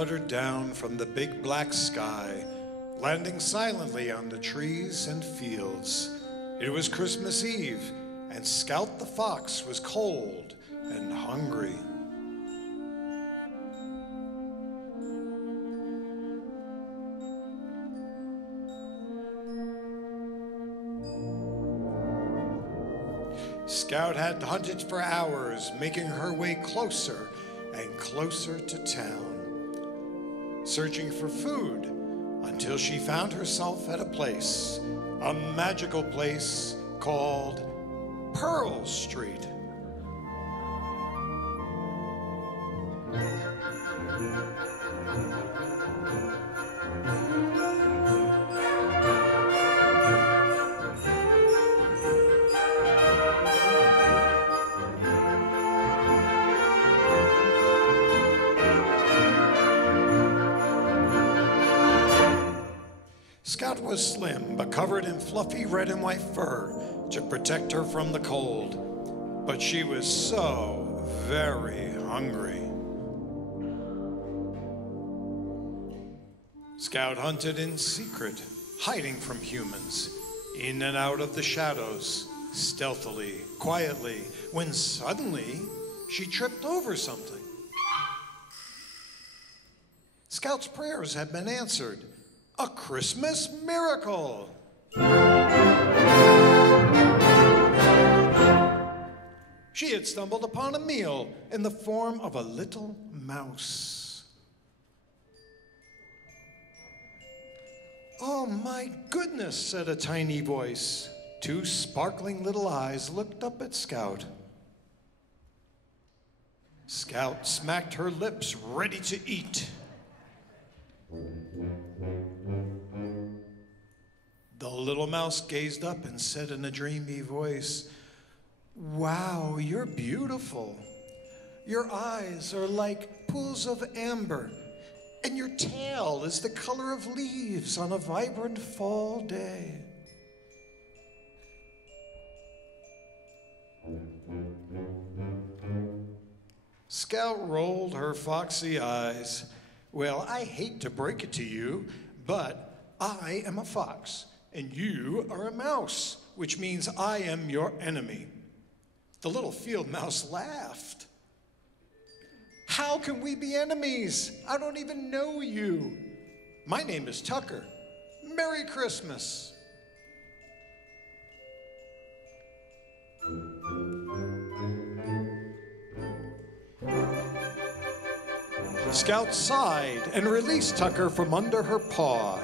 fluttered down from the big black sky, landing silently on the trees and fields. It was Christmas Eve, and Scout the Fox was cold and hungry. Scout had hunted for hours, making her way closer and closer to town, searching for food until she found herself at a place, a magical place called Pearl Street. Scout was slim, but covered in fluffy red and white fur to protect her from the cold. But she was so very hungry. Scout hunted in secret, hiding from humans, in and out of the shadows, stealthily, quietly, when suddenly she tripped over something. Scout's prayers had been answered. A Christmas miracle! She had stumbled upon a meal in the form of a little mouse. Oh my goodness, said a tiny voice. Two sparkling little eyes looked up at Scout. Scout smacked her lips, ready to eat. The little mouse gazed up and said in a dreamy voice, "Wow, you're beautiful. Your eyes are like pools of amber, and your tail is the color of leaves on a vibrant fall day." Scout rolled her foxy eyes. Well, I hate to break it to you, but I am a fox, and you are a mouse, which means I am your enemy. The little field mouse laughed. How can we be enemies? I don't even know you. My name is Tucker. Merry Christmas. Scout sighed and released Tucker from under her paw.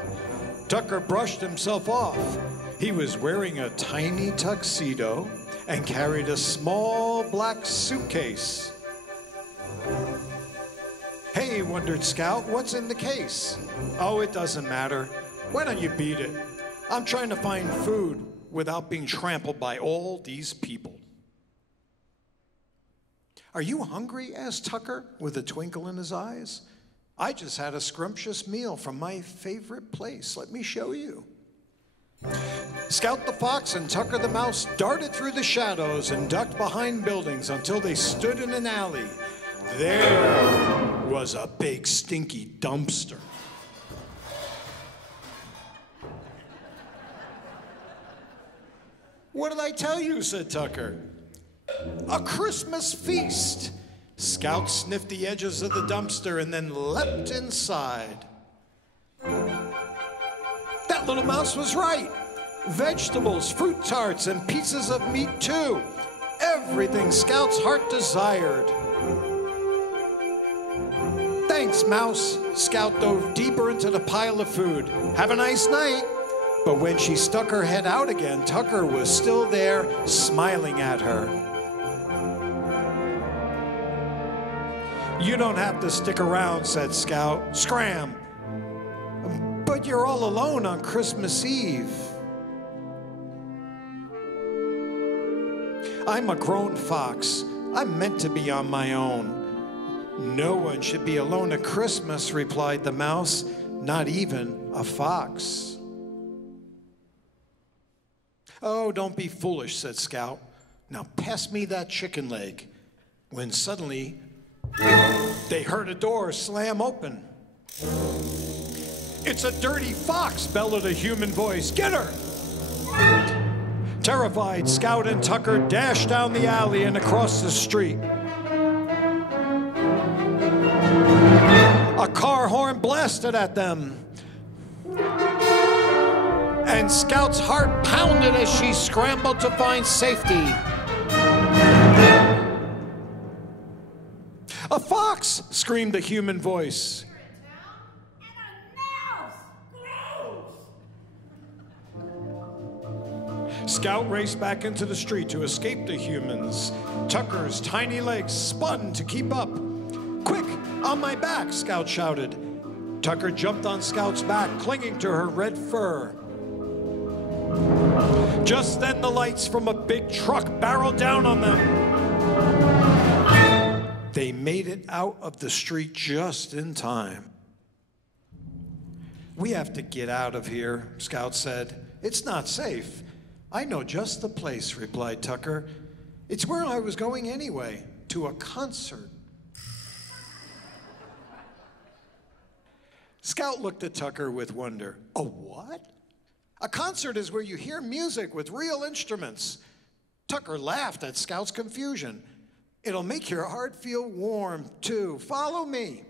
Tucker brushed himself off. He was wearing a tiny tuxedo and carried a small black suitcase. Hey, wondered Scout, what's in the case? Oh, it doesn't matter. Why don't you beat it? I'm trying to find food without being trampled by all these people. Are you hungry? Asked Tucker with a twinkle in his eyes. I just had a scrumptious meal from my favorite place. Let me show you. Scout the Fox and Tucker the Mouse darted through the shadows and ducked behind buildings until they stood in an alley. There was a big stinky dumpster. What did I tell you? Said Tucker. A Christmas feast. Scout sniffed the edges of the dumpster and then leapt inside. That little mouse was right. Vegetables, fruit tarts, and pieces of meat too. Everything Scout's heart desired. Thanks, Mouse. Scout dove deeper into the pile of food. Have a nice night. But when she stuck her head out again, Tucker was still there, smiling at her. You don't have to stick around, said Scout. Scram. But you're all alone on Christmas Eve. I'm a grown fox. I'm meant to be on my own. No one should be alone at Christmas, replied the mouse, not even a fox. Oh, don't be foolish, said Scout. Now pass me that chicken leg. When suddenly, they heard a door slam open. "It's a dirty fox," bellowed a human voice. "Get her!" Terrified, Scout and Tucker dashed down the alley and across the street. A car horn blasted at them, and Scout's heart pounded as she scrambled to find safety. "A fox!" screamed the human voice. Scout raced back into the street to escape the humans. Tucker's tiny legs spun to keep up. "Quick, on my back!" Scout shouted. Tucker jumped on Scout's back, clinging to her red fur. Just then the lights from a big truck barreled down on them. They made it out of the street just in time. "We have to get out of here," Scout said. "It's not safe." "I know just the place," replied Tucker. "It's where I was going anyway, to a concert." Scout looked at Tucker with wonder. "A what?" "A concert is where you hear music with real instruments." Tucker laughed at Scout's confusion. "It'll make your heart feel warm, too. Follow me."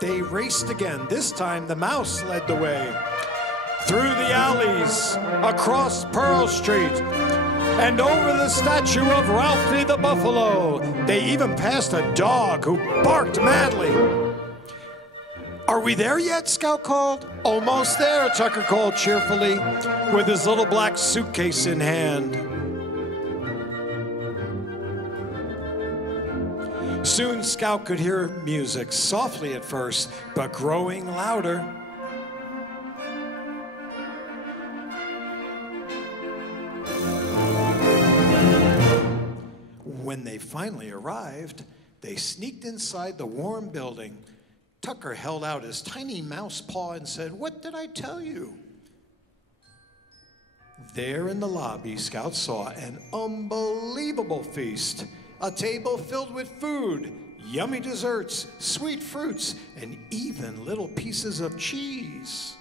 They raced again. This time, the mouse led the way. Through the alleys, across Pearl Street, and over the statue of Ralphie the Buffalo. They even passed a dog who barked madly. "Are we there yet?" Scout called. "Almost there," Tucker called cheerfully, with his little black suitcase in hand. Soon Scout could hear music, softly at first, but growing louder. When they finally arrived, they sneaked inside the warm building. Tucker held out his tiny mouse paw and said, "What did I tell you?" There in the lobby, Scout saw an unbelievable feast. A table filled with food, yummy desserts, sweet fruits, and even little pieces of cheese.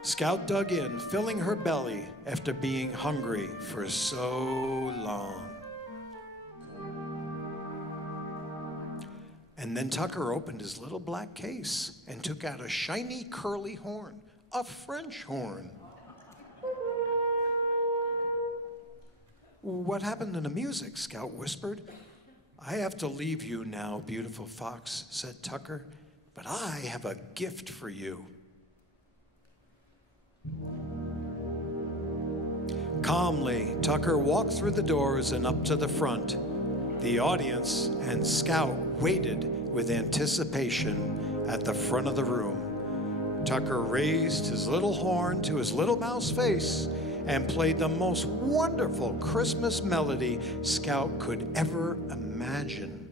Scout dug in, filling her belly after being hungry for so long. And then Tucker opened his little black case and took out a shiny curly horn, a French horn. "What happened to the music?" Scout whispered. "I have to leave you now, beautiful fox," said Tucker, "but I have a gift for you." Calmly, Tucker walked through the doors and up to the front. The audience and Scout waited with anticipation at the front of the room. Tucker raised his little horn to his little mouse face and played the most wonderful Christmas melody Scout could ever imagine.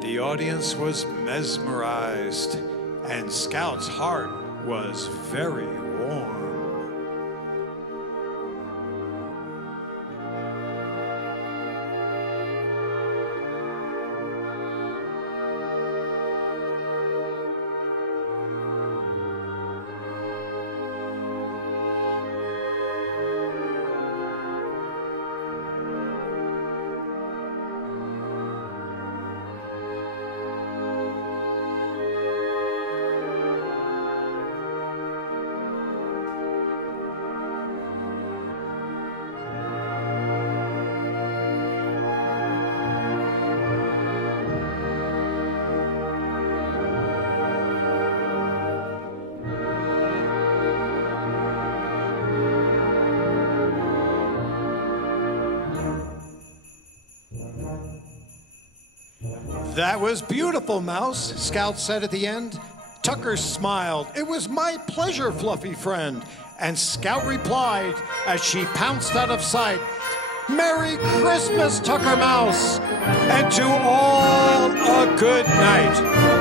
The audience was mesmerized, and Scout's heart was very warm. That was beautiful, Mouse, Scout said at the end. Tucker smiled. It was my pleasure, fluffy friend. And Scout replied as she pounced out of sight, Merry Christmas, Tucker Mouse, and to all a good night.